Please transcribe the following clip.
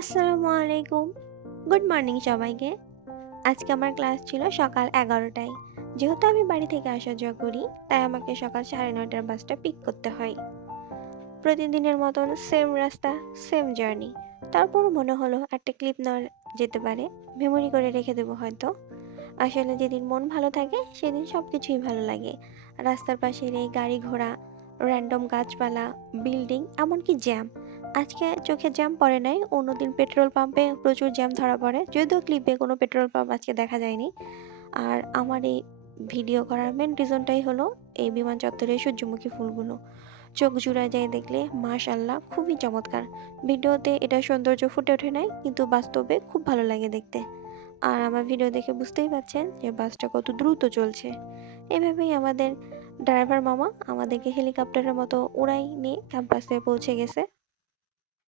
আসসালামু আলাইকুম। Good morning সবাইকে। আজকে আমার ক্লাস ছিল সকাল ১১টায়। যেহেতু আমি বাড়ি থেকে আসা যাওয়া করি, তাই আমাকে সকাল ৯:৩০টার বাসটা পিক করতে হয়। প্রতিদিনের মতন সেম রাস্তা, সেম জার্নি। তারপরও মনে হলো একটা ক্লিপ নেওয়া যেতে পারে। মেমোরি করে রেখে দেবো হয়তো। আসলে যেদিন মন ভালো থাকে সেদিন সব কিছুই ভালো লাগে। রাস্তার পাশের এই গাড়ি ঘোড়া, র্যান্ডম গাছপালা, বিল্ডিং, এমনকি জ্যাম। আজকে চোখে জ্যাম পড়ে নাই, অন্যদিন পেট্রোল পাম্পে প্রচুর জ্যাম ধরা পড়ে, যদিও ক্লিপে কোনো পেট্রোল পাম্প আজকে দেখা যায়নি। আর আমার এই ভিডিও করার মেন রিজনটাই হলো এই বিমান চত্বরের সূর্যমুখী ফুলগুলো। চোখ জুড়ায় যায় দেখলে মাশাল্লাহ খুবই চমৎকার। ভিডিওতে এটা সৌন্দর্য ফুটে ওঠে নাই, কিন্তু বাস্তবে খুব ভালো লাগে দেখতে। আর আমার ভিডিও দেখে বুঝতেই পারছেন যে বাসটা কত দ্রুত চলছে। এভাবেই আমাদের ড্রাইভার মামা আমাদেরকে হেলিকপ্টারের মতো উড়াই নিয়ে ক্যাম্পাসে পৌঁছে গেছে।